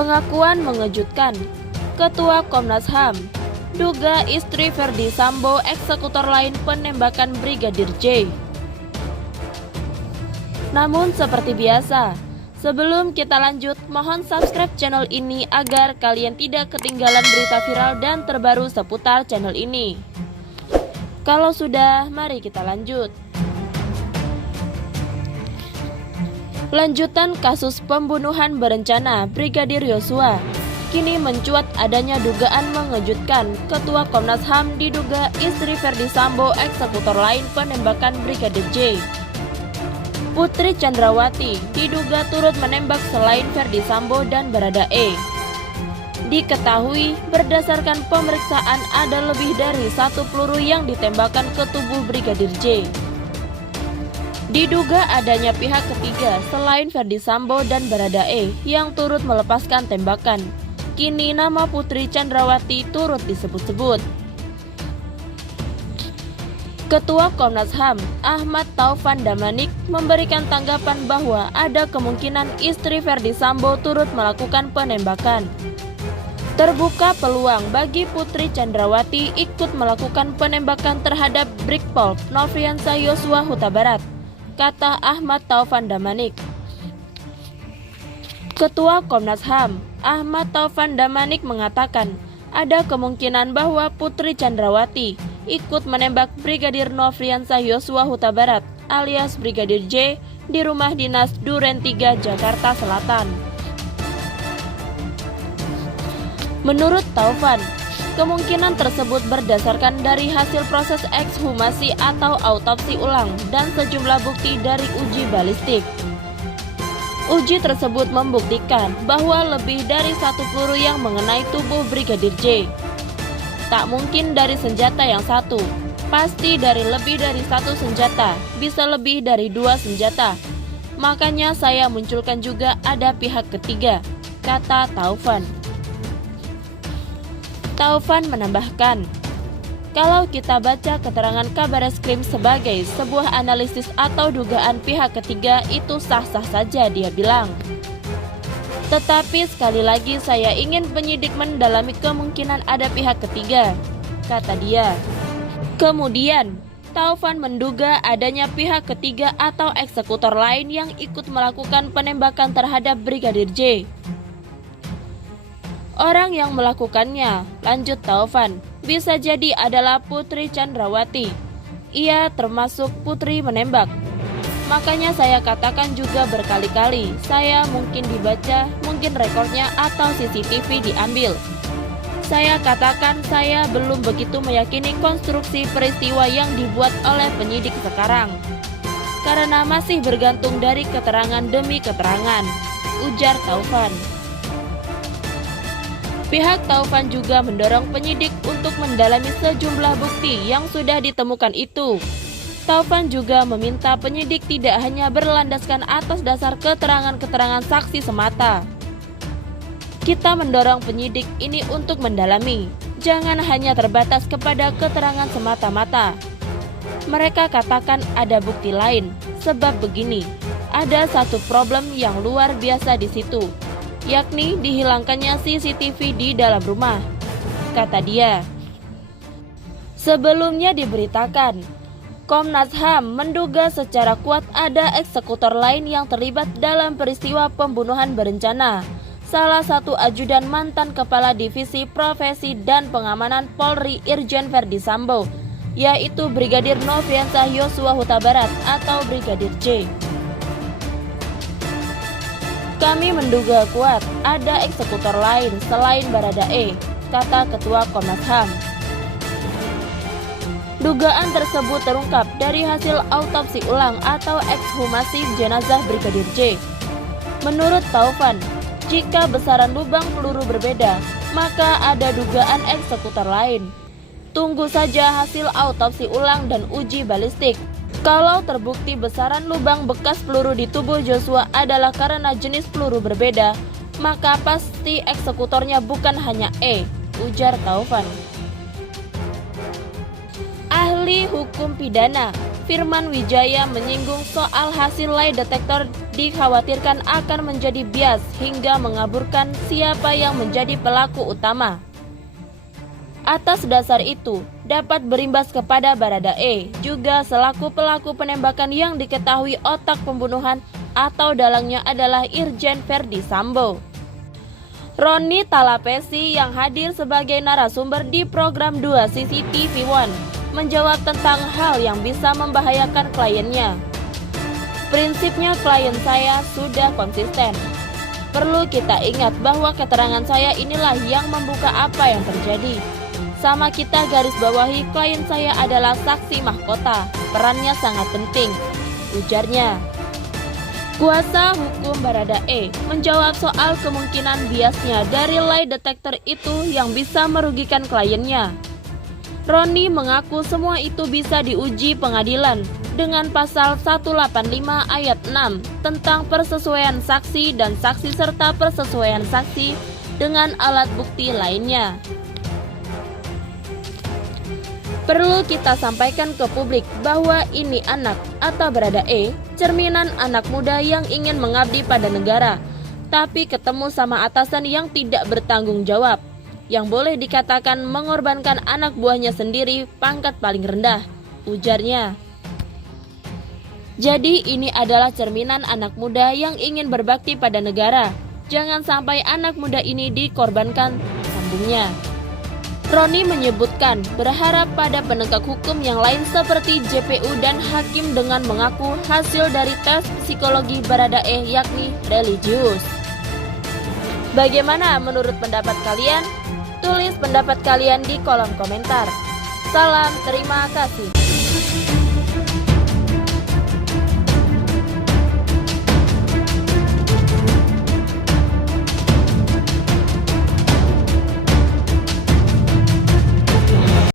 Pengakuan mengejutkan. Ketua Komnas HAM duga istri Verdi Sambo eksekutor lain penembakan Brigadir J. Namun seperti biasa, sebelum kita lanjut, mohon subscribe channel ini agar kalian tidak ketinggalan berita viral dan terbaru seputar channel ini. Kalau sudah, mari kita lanjut. Lanjutan kasus pembunuhan berencana Brigadir Yosua. Kini mencuat adanya dugaan mengejutkan. Ketua Komnas HAM diduga istri Verdi Sambo eksekutor lain penembakan Brigadir J. Putri Chandrawati diduga turut menembak selain Verdi Sambo dan Baradae. Diketahui berdasarkan pemeriksaan ada lebih dari 1 peluru yang ditembakkan ke tubuh Brigadir J. Diduga adanya pihak ketiga selain Verdi Sambo dan Baradae yang turut melepaskan tembakan. Kini nama Putri Chandrawati turut disebut-sebut. Ketua Komnas HAM Ahmad Taufan Damanik memberikan tanggapan bahwa ada kemungkinan istri Verdi Sambo turut melakukan penembakan. Terbuka peluang bagi Putri Chandrawati ikut melakukan penembakan terhadap Brigpol Nofriansah Yosua Huta Barat, kata Ahmad Taufan Damanik. Ketua Komnas HAM Ahmad Taufan Damanik mengatakan ada kemungkinan bahwa Putri Chandrawati ikut menembak Brigadir Nofriansah Yosua Huta Barat alias Brigadir J di rumah dinas Duren 3 Jakarta Selatan. Menurut Taufan, kemungkinan tersebut berdasarkan dari hasil proses ekshumasi atau autopsi ulang dan sejumlah bukti dari uji balistik. Uji tersebut membuktikan bahwa lebih dari 1 peluru yang mengenai tubuh Brigadir J. Tak mungkin dari senjata yang satu, pasti dari lebih dari 1 senjata, bisa lebih dari 2 senjata. Makanya saya munculkan juga ada pihak ketiga, kata Taufan. Taufan menambahkan, kalau kita baca keterangan Kabareskrim sebagai sebuah analisis atau dugaan pihak ketiga itu sah-sah saja, dia bilang. Tetapi sekali lagi saya ingin penyidik mendalami kemungkinan ada pihak ketiga, kata dia. Kemudian, Taufan menduga adanya pihak ketiga atau eksekutor lain yang ikut melakukan penembakan terhadap Brigadir J. Orang yang melakukannya, lanjut Taufan, bisa jadi adalah Putri Chandrawati. Ia termasuk putri menembak. Makanya saya katakan juga berkali-kali, saya mungkin dibaca, mungkin rekornya atau CCTV diambil. Saya katakan saya belum begitu meyakini konstruksi peristiwa yang dibuat oleh penyidik sekarang. Karena masih bergantung dari keterangan demi keterangan, ujar Taufan. Pihak Taufan juga mendorong penyidik untuk mendalami sejumlah bukti yang sudah ditemukan itu. Taufan juga meminta penyidik tidak hanya berlandaskan atas dasar keterangan-keterangan saksi semata. Kita mendorong penyidik ini untuk mendalami, jangan hanya terbatas kepada keterangan semata-mata. Mereka katakan ada bukti lain, sebab begini, ada satu problem yang luar biasa di situ, yakni dihilangkannya CCTV di dalam rumah, kata dia. Sebelumnya diberitakan, Komnas HAM menduga secara kuat ada eksekutor lain yang terlibat dalam peristiwa pembunuhan berencana salah satu ajudan mantan Kepala Divisi Profesi dan Pengamanan Polri Irjen Verdi Sambo, yaitu Brigadir Nofriansah Yosua Huta Barat atau Brigadir J. Kami menduga kuat ada eksekutor lain selain Baradae, kata Ketua Komnas HAM. Dugaan tersebut terungkap dari hasil autopsi ulang atau ekshumasi jenazah Brigadir J. Menurut Taufan, jika besaran lubang peluru berbeda, maka ada dugaan eksekutor lain. Tunggu saja hasil autopsi ulang dan uji balistik. Kalau terbukti besaran lubang bekas peluru di tubuh Joshua adalah karena jenis peluru berbeda, maka pasti eksekutornya bukan hanya E, ujar Taufan. Ahli hukum pidana Firman Wijaya menyinggung soal hasil lie detektor dikhawatirkan akan menjadi bias hingga mengaburkan siapa yang menjadi pelaku utama. Atas dasar itu, dapat berimbas kepada Baradae, juga selaku pelaku penembakan yang diketahui otak pembunuhan atau dalangnya adalah Irjen Verdi Sambo. Roni Talapesi yang hadir sebagai narasumber di program 2 CCTV One menjawab tentang hal yang bisa membahayakan kliennya. Prinsipnya klien saya sudah konsisten. Perlu kita ingat bahwa keterangan saya inilah yang membuka apa yang terjadi. Sama kita garis bawahi klien saya adalah saksi mahkota, perannya sangat penting, ujarnya. Kuasa hukum Baradae menjawab soal kemungkinan biasnya dari lie detector itu yang bisa merugikan kliennya. Roni mengaku semua itu bisa diuji pengadilan dengan pasal 185 ayat 6 tentang persesuaian saksi dan saksi serta persesuaian saksi dengan alat bukti lainnya. Perlu kita sampaikan ke publik bahwa ini anak atau Baradae, cerminan anak muda yang ingin mengabdi pada negara, tapi ketemu sama atasan yang tidak bertanggung jawab, yang boleh dikatakan mengorbankan anak buahnya sendiri pangkat paling rendah, ujarnya. Jadi ini adalah cerminan anak muda yang ingin berbakti pada negara. Jangan sampai anak muda ini dikorbankan, sambungnya. Roni menyebutkan berharap pada penegak hukum yang lain seperti JPU dan hakim dengan mengaku hasil dari tes psikologi Baradae yakni religius. Bagaimana menurut pendapat kalian? Tulis pendapat kalian di kolom komentar. Salam, terima kasih.